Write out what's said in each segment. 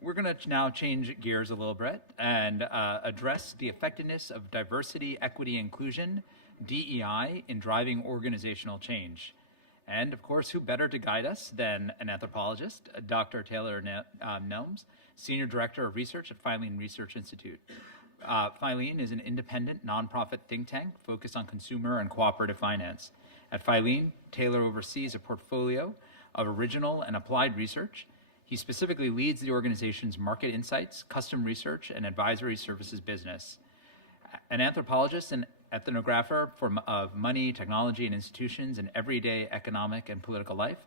We're going to now change gears a little bit and address the effectiveness of diversity, equity, inclusion, DEI, in driving organizational change. And of course, who better to guide us than an anthropologist, Dr. Taylor Nelms, Senior Director of Research at Filene Research Institute. Filene is an independent nonprofit think tank focused on consumer and cooperative finance. At Filene, Taylor oversees a portfolio of original and applied research. He specifically leads the organization's market insights, custom research, and advisory services business. An anthropologist and ethnographer of money, technology, and institutions in everyday economic and political life,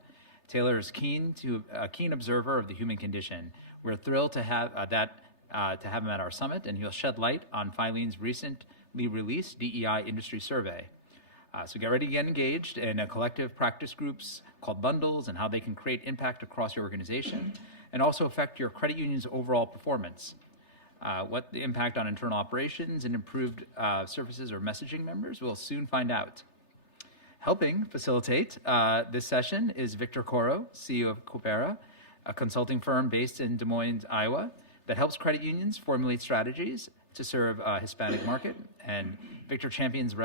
Taylor is a keen observer of the human condition. We're thrilled to have him at our summit, and he'll shed light on Filene's recently released DEI industry survey. So get ready to get engaged in a collective practice groups called bundles and how they can create impact across your organization and also affect your credit union's overall performance. What the impact on internal operations and improved services or messaging members, we'll soon find out. Helping facilitate this session is Victor Coro, CEO of Coopera, a consulting firm based in Des Moines, Iowa, that helps credit unions formulate strategies to serve a Hispanic market. And Victor champions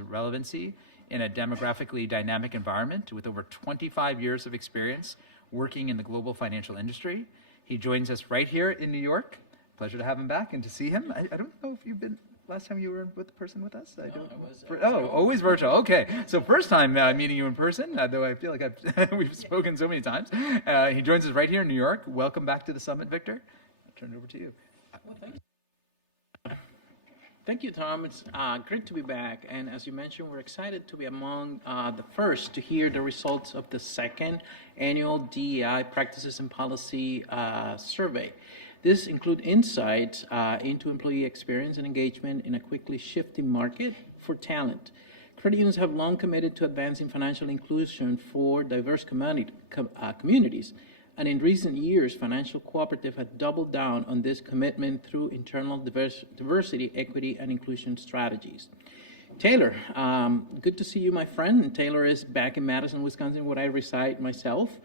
relevancy in a demographically dynamic environment with over 25 years of experience working in the global financial industry. He joins us right here in New York. Pleasure to have him back and to see him. I don't know if you've been, last time you were with the person with us? Always virtual. Okay, so first time meeting you in person, though I feel like we've spoken so many times. He joins us right here in New York. Welcome back to the summit, Victor. I'll turn it over to you. Well, thank you. Thank you, Tom. It's great to be back. And as you mentioned, we're excited to be among the first to hear the results of the second annual DEI Practices and Policy survey. This includes insights into employee experience and engagement in a quickly shifting market for talent. Credit unions have long committed to advancing financial inclusion for diverse communities. And in recent years, financial cooperatives have doubled down on this commitment through internal diversity, equity, and inclusion strategies. Taylor, good to see you, my friend. And Taylor is back in Madison, Wisconsin, where I reside myself.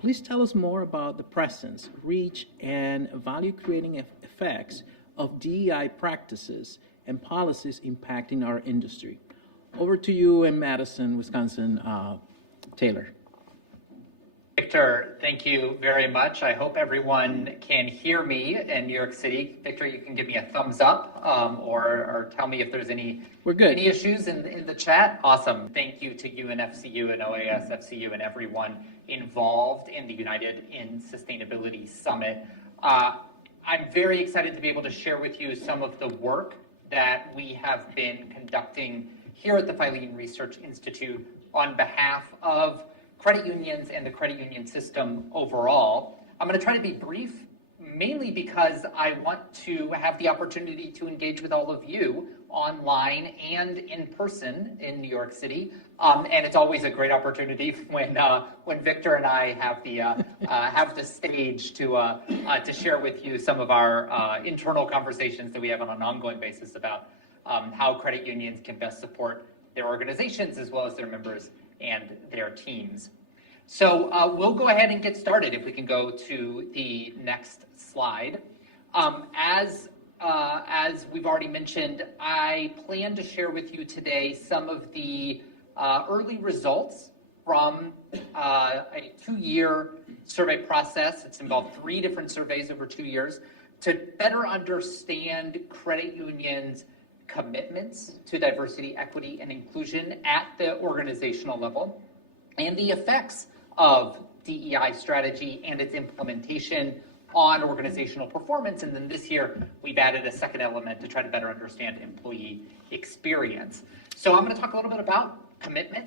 Please tell us more about the presence, reach, and value-creating effects of DEI practices and policies impacting our industry. Over to you in Madison, Wisconsin, Taylor. Victor, thank you very much. I hope everyone can hear me in New York City. Victor, you can give me a thumbs up or tell me if there's any issues in the chat. Awesome. Thank you to UNFCU and OAS, FCU, and everyone involved in the United in Sustainability Summit. I'm very excited to be able to share with you some of the work that we have been conducting here at the Filene Research Institute on behalf of credit unions and the credit union system overall. I'm going to try to be brief, mainly because I want to have the opportunity to engage with all of you online and in person in New York City. And it's always a great opportunity when Victor and I have the stage to share with you some of our internal conversations that we have on an ongoing basis about how credit unions can best support their organizations as well as their members and their teams. So we'll go ahead and get started if we can go to the next slide. As we've already mentioned, I plan to share with you today some of the early results from a 2-year survey process. It's involved 3 different surveys over 2 years to better understand credit unions' commitments to diversity, equity, and inclusion at the organizational level, and the effects of DEI strategy and its implementation on organizational performance. And then this year, we've added a second element to try to better understand employee experience. So I'm going to talk a little bit about commitment.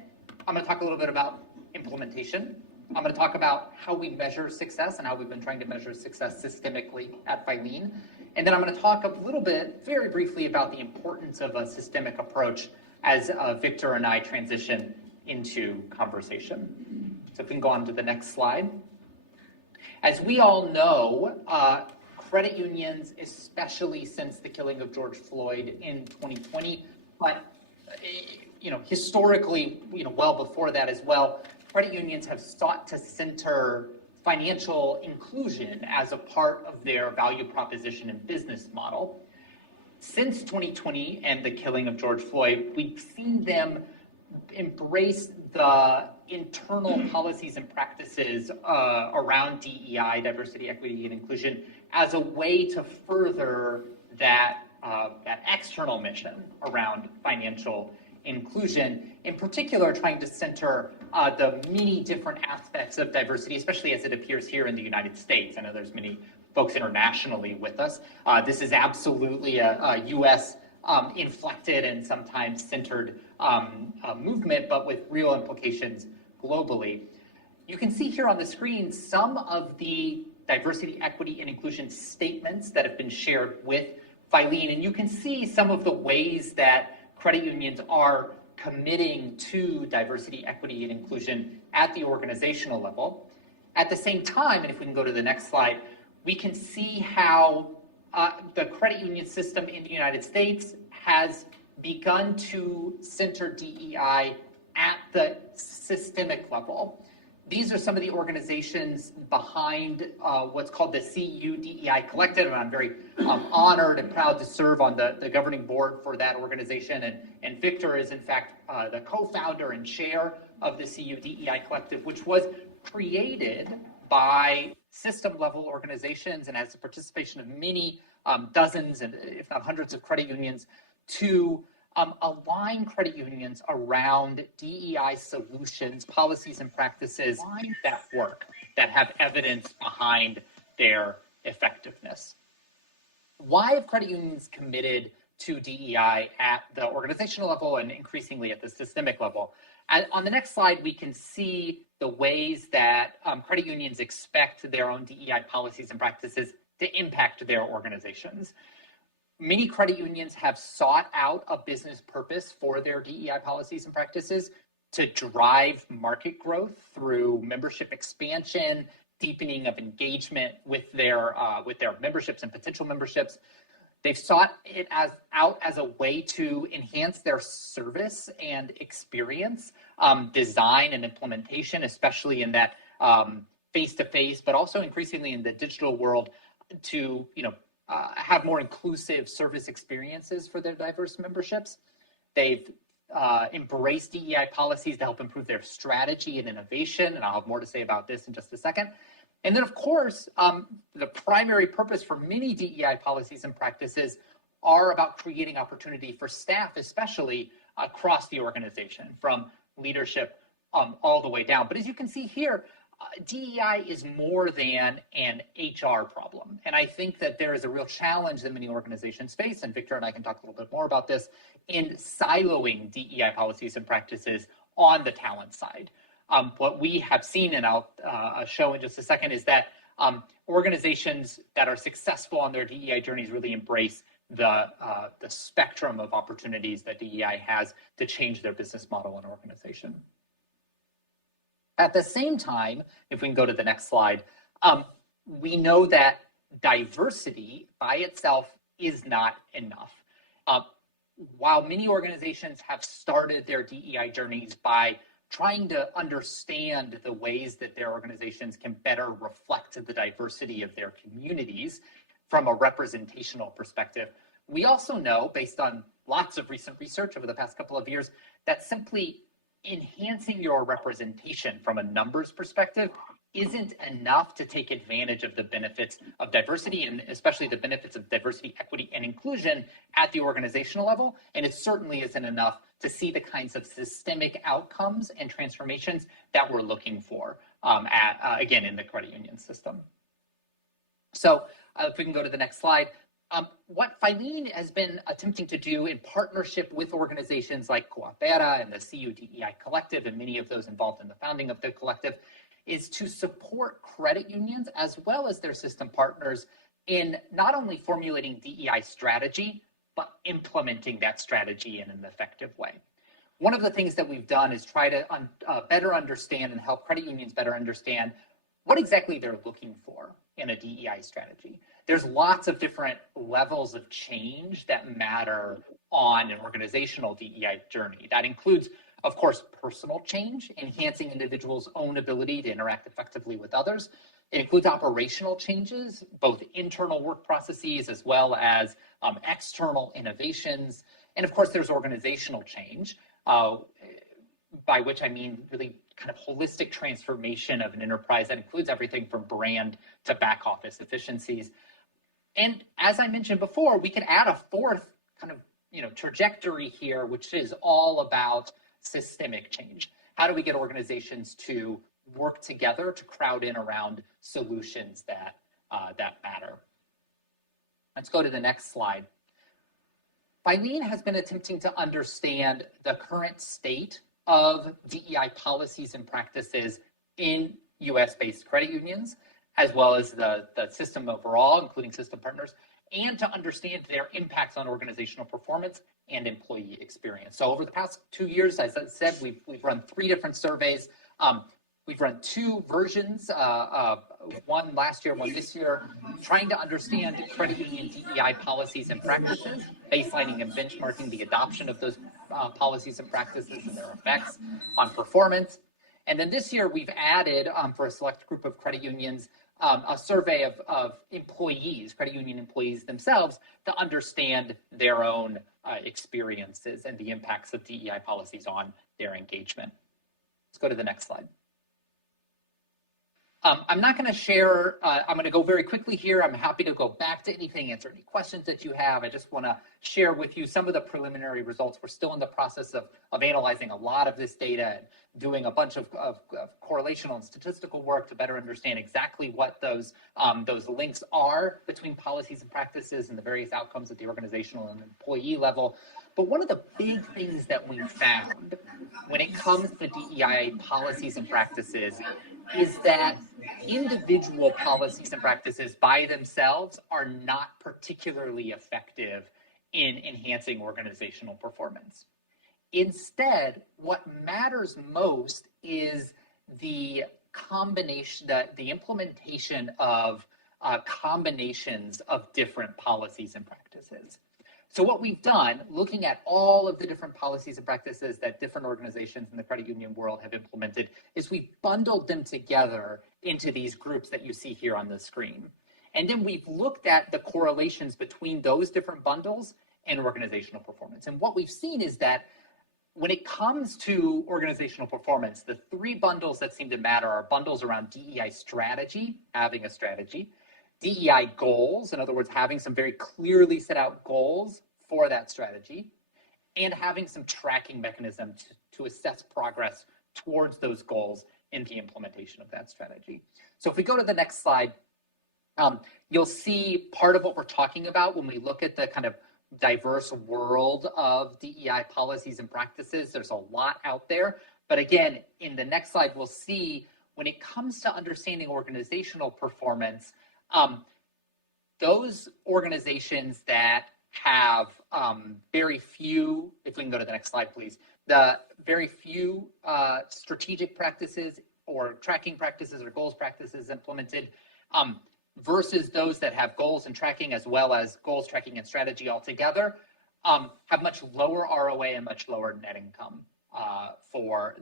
I'm going to talk a little bit about implementation. I'm going to talk about how we measure success and how we've been trying to measure success systemically at Filene. And then I'm going to talk a little bit, very briefly, about the importance of a systemic approach as Victor and I transition into conversation. So if we can go on to the next slide. As we all know, credit unions, especially since the killing of George Floyd in 2020, but historically, well before that as well, credit unions have sought to center financial inclusion as a part of their value proposition and business model. Since 2020 and the killing of George Floyd, we've seen them embrace the internal policies and practices around DEI, diversity, equity, and inclusion, as a way to further that external mission around financial inclusion, in particular trying to center the many different aspects of diversity, especially as it appears here in the United States. I know there's many folks internationally with us. This is absolutely a U.S. Inflected and sometimes centered movement, but with real implications globally. You can see here on the screen some of the diversity, equity, and inclusion statements that have been shared with Filene, and you can see some of the ways that credit unions are committing to diversity, equity, and inclusion at the organizational level. At the same time, and if we can go to the next slide, we can see how the credit union system in the United States has begun to center DEI at the systemic level. These are some of the organizations behind what's called the CU DEI Collective, and I'm very honored and proud to serve on the governing board for that organization. And Victor is, in fact, the co-founder and chair of the CU DEI Collective, which was created by system-level organizations and has the participation of many dozens, and if not hundreds, of credit unions to align credit unions around DEI solutions, policies, and practices that work, that have evidence behind their effectiveness. Why have credit unions committed to DEI at the organizational level and increasingly at the systemic level? On the next slide, we can see the ways that credit unions expect their own DEI policies and practices to impact their organizations. Many credit unions have sought out a business purpose for their DEI policies and practices to drive market growth through membership expansion, deepening of engagement with their memberships and potential memberships. They've sought it out as a way to enhance their service and experience, design and implementation, especially in that face-to-face, but also increasingly in the digital world, to have more inclusive service experiences for their diverse memberships. They've embraced DEI policies to help improve their strategy and innovation, and I'll have more to say about this in just a second. And then, of course, the primary purpose for many DEI policies and practices are about creating opportunity for staff, especially across the organization, from leadership all the way down. But as you can see here, DEI is more than an HR problem. And I think that there is a real challenge that many organizations face, and Victor and I can talk a little bit more about this, in siloing DEI policies and practices on the talent side. What we have seen, and I'll show in just a second, is that organizations that are successful on their DEI journeys really embrace the spectrum of opportunities that DEI has to change their business model and organization. At the same time, if we can go to the next slide, we know that diversity by itself is not enough. While many organizations have started their DEI journeys by trying to understand the ways that their organizations can better reflect the diversity of their communities from a representational perspective, we also know, based on lots of recent research over the past couple of years, that simply enhancing your representation from a numbers perspective isn't enough to take advantage of the benefits of diversity, and especially the benefits of diversity, equity, and inclusion at the organizational level. And it certainly isn't enough to see the kinds of systemic outcomes and transformations that we're looking for, again, in the credit union system. So if we can go to the next slide. What Filene has been attempting to do in partnership with organizations like Coopera and the CU DEI Collective, and many of those involved in the founding of the collective, is to support credit unions as well as their system partners in not only formulating DEI strategy, but implementing that strategy in an effective way. One of the things that we've done is try to better understand and help credit unions better understand what exactly they're looking for in a DEI strategy. There's lots of different levels of change that matter on an organizational DEI journey. That includes, of course, personal change, enhancing individuals' own ability to interact effectively with others. It includes operational changes, both internal work processes as well as external innovations. And of course, there's organizational change, by which I mean really kind of holistic transformation of an enterprise that includes everything from brand to back office efficiencies. And as I mentioned before, we could add a fourth kind of trajectory here, which is all about systemic change. How do we get organizations to work together to crowd in around solutions that matter? Let's go to the next slide. Filene has been attempting to understand the current state of DEI policies and practices in US-based credit unions, as well as the system overall, including system partners, and to understand their impacts on organizational performance and employee experience. So over the past 2 years, as I said, we've run 3 different surveys. We've run 2 versions, one last year, one this year, trying to understand credit union DEI policies and practices, baselining and benchmarking the adoption of those policies and practices and their effects on performance. And then this year, we've added, for a select group of credit unions, a survey of employees, credit union employees themselves, to understand their own experiences and the impacts of DEI policies on their engagement. Let's go to the next slide. I'm not going to share, I'm going to go very quickly here. I'm happy to go back to anything, answer any questions that you have. I just want to share with you some of the preliminary results. We're still in the process of analyzing a lot of this data and doing a bunch of correlational and statistical work to better understand exactly what those links are between policies and practices and the various outcomes at the organizational and employee level. But one of the big things that we found when it comes to DEI policies and practices is that individual policies and practices by themselves are not particularly effective in enhancing organizational performance. Instead, what matters most is the combination, the implementation of combinations of different policies and practices. So what we've done, looking at all of the different policies and practices that different organizations in the credit union world have implemented, is we've bundled them together into these groups that you see here on the screen. And then we've looked at the correlations between those different bundles and organizational performance. And what we've seen is that when it comes to organizational performance, the 3 bundles that seem to matter are bundles around DEI strategy, having a strategy, DEI goals, in other words, having some very clearly set out goals for that strategy, and having some tracking mechanism to assess progress towards those goals in the implementation of that strategy. So if we go to the next slide, you'll see part of what we're talking about when we look at the kind of diverse world of DEI policies and practices. There's a lot out there. But again, in the next slide, we'll see when it comes to understanding organizational performance, those organizations that have very few, if we can go to the next slide, please, the very few strategic practices or tracking practices or goals practices implemented versus those that have goals and tracking as well as goals, tracking, and strategy altogether, have much lower ROA and much lower net income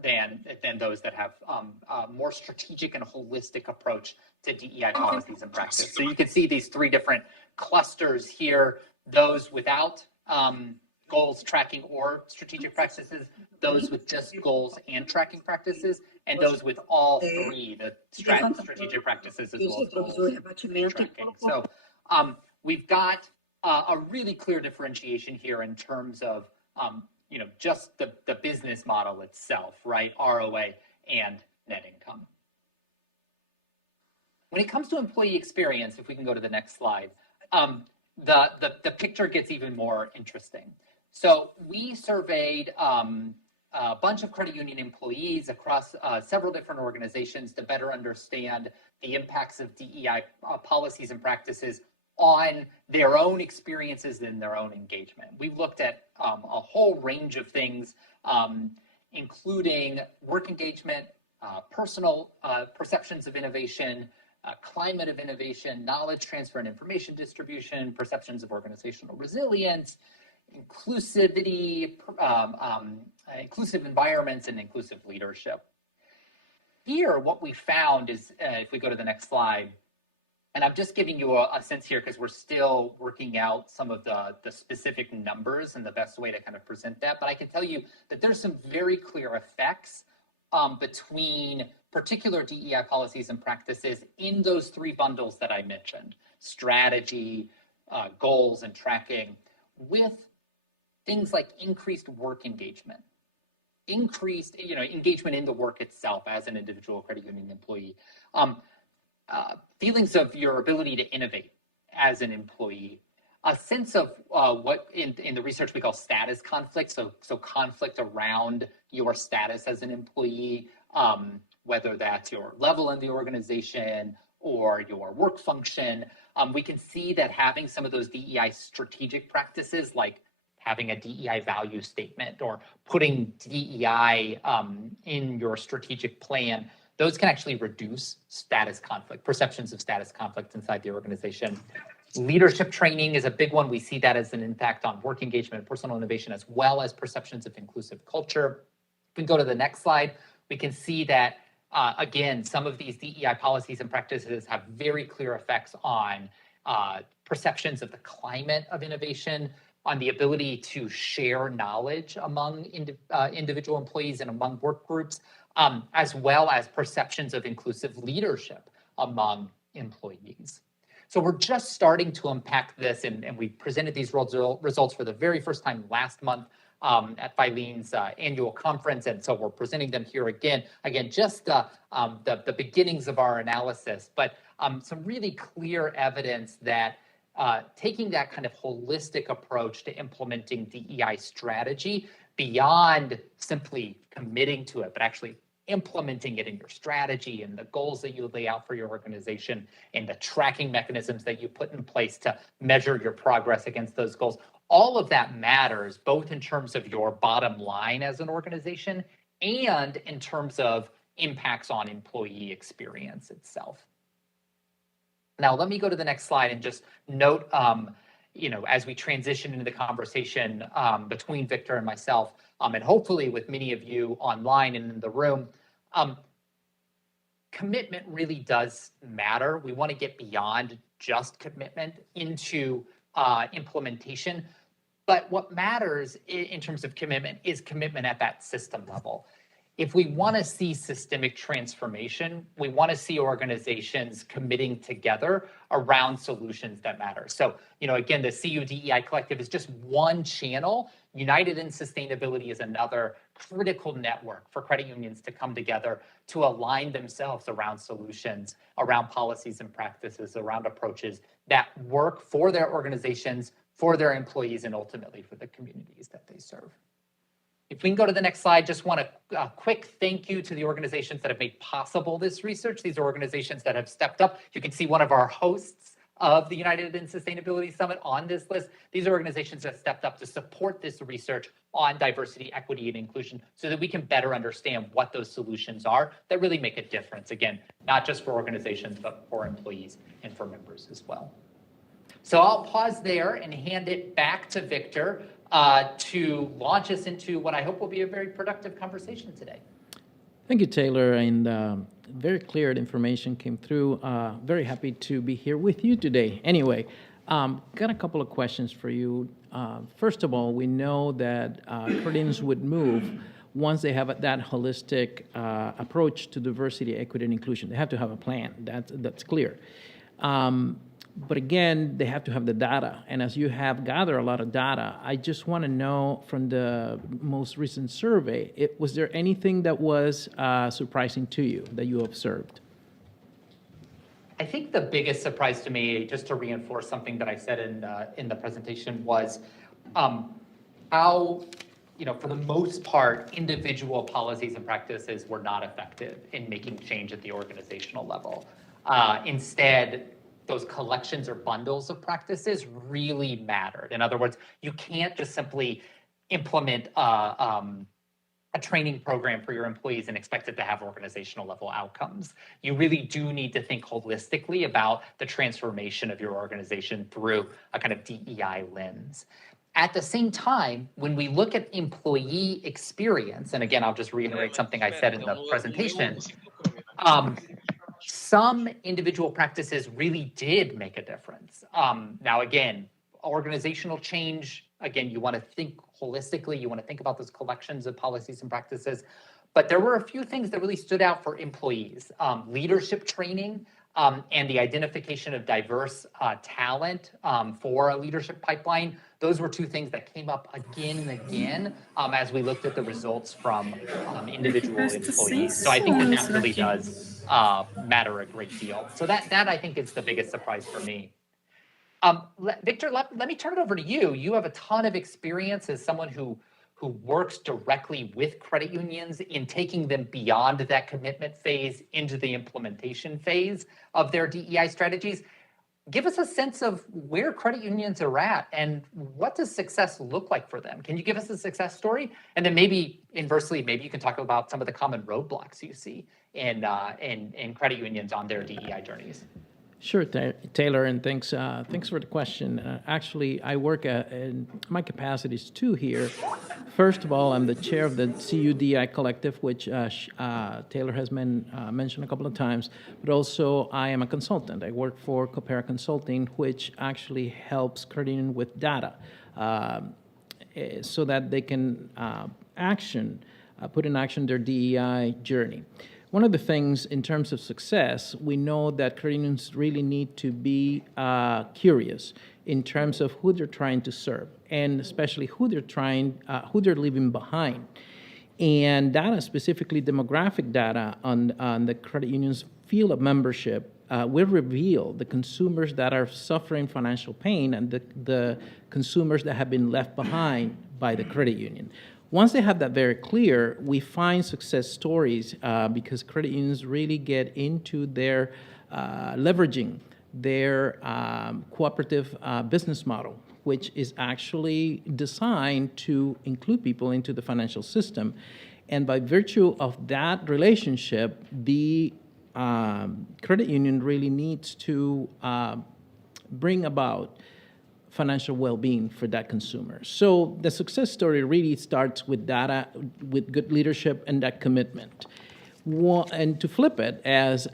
than those that have a more strategic and holistic approach to DEI policies and practice. So you can see these 3 different clusters here, those without goals, tracking, or strategic practices, those with just goals and tracking practices, and those with all 3, the strategic practices as well as goals and tracking. So we've got a really clear differentiation here in terms of just the business model itself, right? ROA and net income. When it comes to employee experience, if we can go to the next slide, the picture gets even more interesting. So we surveyed a bunch of credit union employees across several different organizations to better understand the impacts of DEI policies and practices on their own experiences and their own engagement. We've looked at a whole range of things, including work engagement, personal perceptions of innovation, climate of innovation, knowledge transfer and information distribution, perceptions of organizational resilience, inclusivity, inclusive environments, and inclusive leadership. here, what we found is, if we go to the next slide, and I'm just giving you a sense here because we're still working out some of the specific numbers and the best way to kind of present that. But I can tell you that there's some very clear effects between particular DEI policies and practices in those three bundles that I mentioned: strategy, goals, and tracking, with things like increased work engagement, increased engagement in the work itself as an individual credit union employee, feelings of your ability to innovate as an employee, a sense of what in the research we call status conflict, so conflict around your status as an employee, whether that's your level in the organization or your work function. We can see that having some of those DEI strategic practices, like having a DEI value statement or putting DEI in your strategic plan, those can actually reduce status conflict, perceptions of status conflict inside the organization. Leadership training is a big one. We see that as an impact on work engagement and personal innovation, as well as perceptions of inclusive culture. If we go to the next slide, we can see that, again, some of these DEI policies and practices have very clear effects on perceptions of the climate of innovation, on the ability to share knowledge among individual employees and among work groups, as well as perceptions of inclusive leadership among employees. So we're just starting to unpack this, and we presented these results for the very first time last month at Filene's annual conference, and so we're presenting them here again. Again, just the beginnings of our analysis, but some really clear evidence that taking that kind of holistic approach to implementing DEI strategy beyond simply committing to it, but actually implementing it in your strategy and the goals that you lay out for your organization and the tracking mechanisms that you put in place to measure your progress against those goals. All of that matters, both in terms of your bottom line as an organization and in terms of impacts on employee experience itself. Now, let me go to the next slide and just note, as we transition into the conversation between Victor and myself, and hopefully with many of you online and in the room, commitment really does matter. We want to get beyond just commitment into implementation. But what matters in terms of commitment is commitment at that system level. If we want to see systemic transformation, we want to see organizations committing together around solutions that matter. So, again, the CU DEI Collective is just one channel. United in Sustainability is another critical network for credit unions to come together to align themselves around solutions, around policies and practices, around approaches that work for their organizations, for their employees, and ultimately for the communities that they serve. If we can go to the next slide, just want a quick thank you to the organizations that have made possible this research. These are organizations that have stepped up. You can see one of our hosts of the United in Sustainability Summit on this list. These are organizations that stepped up to support this research on diversity, equity, and inclusion so that we can better understand what those solutions are that really make a difference. Again, not just for organizations, but for employees and for members as well. So I'll pause there and hand it back to Victor to launch us into what I hope will be a very productive conversation today. Thank you, Taylor, and very clear information came through. Very happy to be here with you today. Anyway, got a couple of questions for you. First of all, we know that credit unions would move once they have that holistic approach to diversity, equity, and inclusion. They have to have a plan. That's clear. But again, they have to have the data. And as you have gathered a lot of data, I just want to know from the most recent survey, was there anything that was surprising to you that you observed? I think the biggest surprise to me, just to reinforce something that I said in the presentation, was how, for the most part, individual policies and practices were not effective in making change at the organizational level. Instead, those collections or bundles of practices really mattered. In other words, you can't just simply implement a training program for your employees and expect it to have organizational level outcomes. You really do need to think holistically about the transformation of your organization through a kind of DEI lens. At the same time, when we look at employee experience, and again, I'll just reiterate something I said in the presentation, Some individual practices really did make a difference. Now, again, organizational change, again, you want to think holistically, you want to think about those collections of policies and practices. But there were a few things that really stood out for employees. Leadership training and the identification of diverse talent for a leadership pipeline. Those were two things that came up again and again as we looked at the results from individual employees. So I think that really does matter a great deal. So that I think is the biggest surprise for me. Victor, let me turn it over to you. You have a ton of experience as someone who works directly with credit unions in taking them beyond that commitment phase into the implementation phase of their DEI strategies. Give us a sense of where credit unions are at and what does success look like for them? Can you give us a success story? And then maybe inversely, maybe you can talk about some of the common roadblocks you see in credit unions on their DEI journeys. Sure, Taylor, and thanks for the question. Actually, I work in my capacities too here. First of all, I'm the chair of the CUDI collective, which Taylor has mentioned a couple of times, but also I am a consultant. I work for Coopera Consulting, which actually helps credit union with data so that they can put in action their DEI journey. One of the things in terms of success, we know that credit unions really need to be curious in terms of who they're trying to serve, and especially who they're leaving behind. And data, specifically demographic data on the credit union's field of membership, will reveal the consumers that are suffering financial pain and the consumers that have been left behind by the credit union. Once they have that very clear, we find success stories because credit unions really get into their leveraging their cooperative business model, which is actually designed to include people into the financial system. And by virtue of that relationship, the credit union really needs to bring about financial well-being for that consumer. So the success story really starts with data, with good leadership, and that commitment. And to flip it, as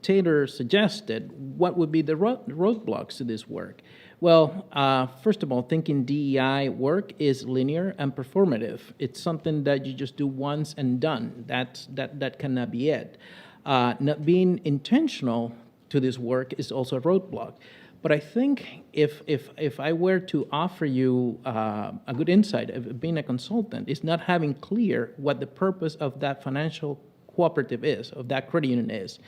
Taylor suggested, what would be the roadblocks to this work? Well, first of all, thinking DEI work is linear and performative. It's something that you just do once and done. That cannot be it. Not being intentional to this work is also a roadblock. But I think if I were to offer you a good insight of being a consultant, is not having clear what the purpose of that financial cooperative is, of that credit union is.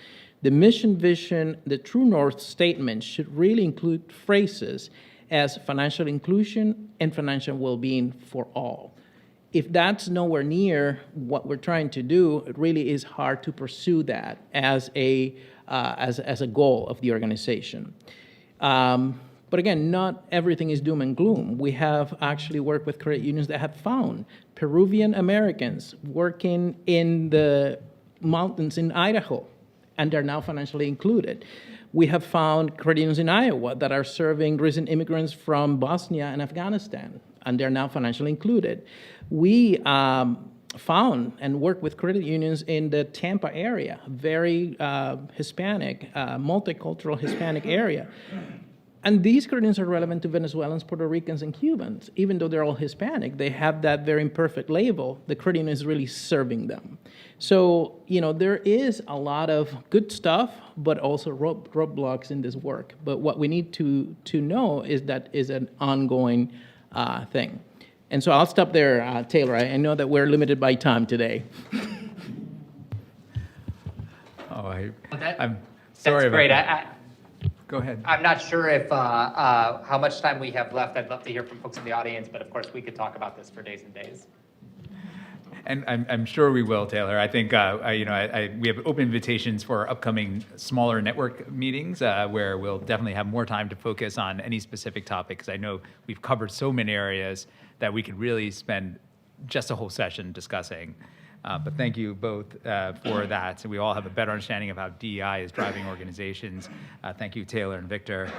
The mission, vision, the true north statement should really include phrases as financial inclusion and financial well-being for all. If that's nowhere near what we're trying to do, it really is hard to pursue that as a goal of the organization. But again, not everything is doom and gloom. We have actually worked with credit unions that have found Peruvian Americans working in the mountains in Idaho, and they're now financially included. We have found credit unions in Iowa that are serving recent immigrants from Bosnia and Afghanistan, and they're now financially included. We found and worked with credit unions in the Tampa area, very Hispanic, multicultural Hispanic area. And these credit unions are relevant to Venezuelans, Puerto Ricans, and Cubans. Even though they're all Hispanic, they have that very imperfect label. The credit union is really serving them. So, there is a lot of good stuff, but also roadblocks in this work. But what we need to know is that is an ongoing thing. And so I'll stop there, Taylor. I know that we're limited by time today. I'm sorry. That's great. Go ahead. I'm not sure if how much time we have left. I'd love to hear from folks in the audience, but of course we could talk about this for days and days. And I'm sure we will, Taylor. I think we have open invitations for upcoming smaller network meetings where we'll definitely have more time to focus on any specific topic, because I know we've covered so many areas that we could really spend just a whole session discussing. But thank you both for that. So we all have a better understanding of how DEI is driving organizations. Thank you, Taylor and Victor.